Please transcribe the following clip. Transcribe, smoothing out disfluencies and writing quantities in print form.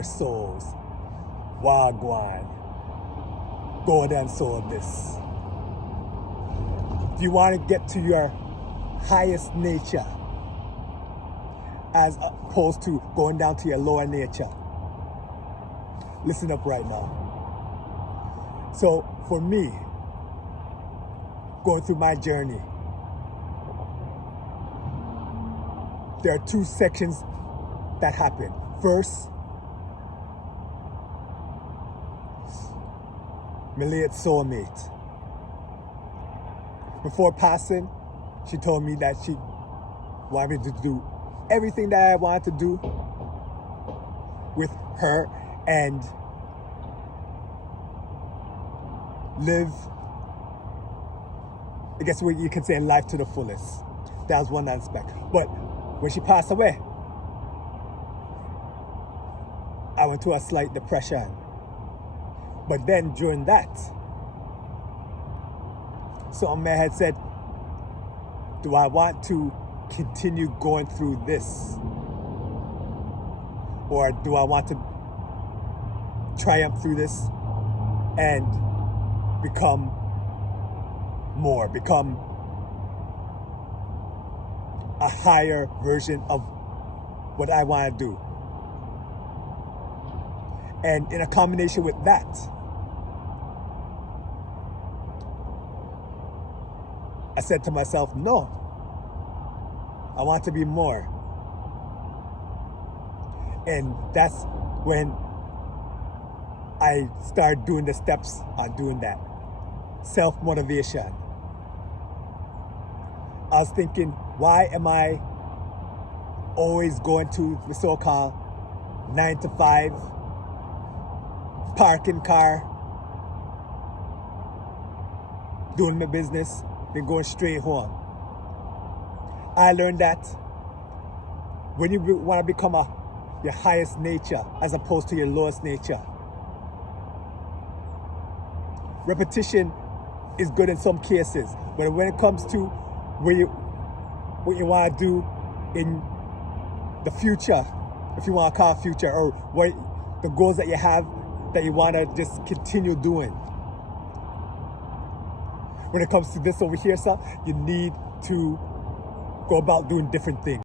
our souls. Wagwan. God and soul this. If you want to get to your highest nature, as opposed to going down to your lower nature, listen up right now. So for me, going through my journey, there are two sections that happen. First, my late soulmate. Before passing, she told me that she wanted me to do everything that I wanted to do with her and live, I guess what you can say, life to the fullest. That was one aspect. But when she passed away, I went through a slight depression. But then during that, something had said, do I want to continue going through this? Or do I want to triumph through this and become more, become a higher version of what I want to do? And in a combination with that, I said to myself, no, I want to be more. And that's when I started doing the steps on doing that. Self-motivation. I was thinking, why am I always going to the so-called 9 to 5, parking car, doing my business, then going straight home? I learned that when you want to become your highest nature as opposed to your lowest nature, repetition is good in some cases, but when it comes to what you want to do in the future, if you want to call it future, or what the goals that you have that you want to just continue doing, when it comes to this over here, so you need to go about doing different things.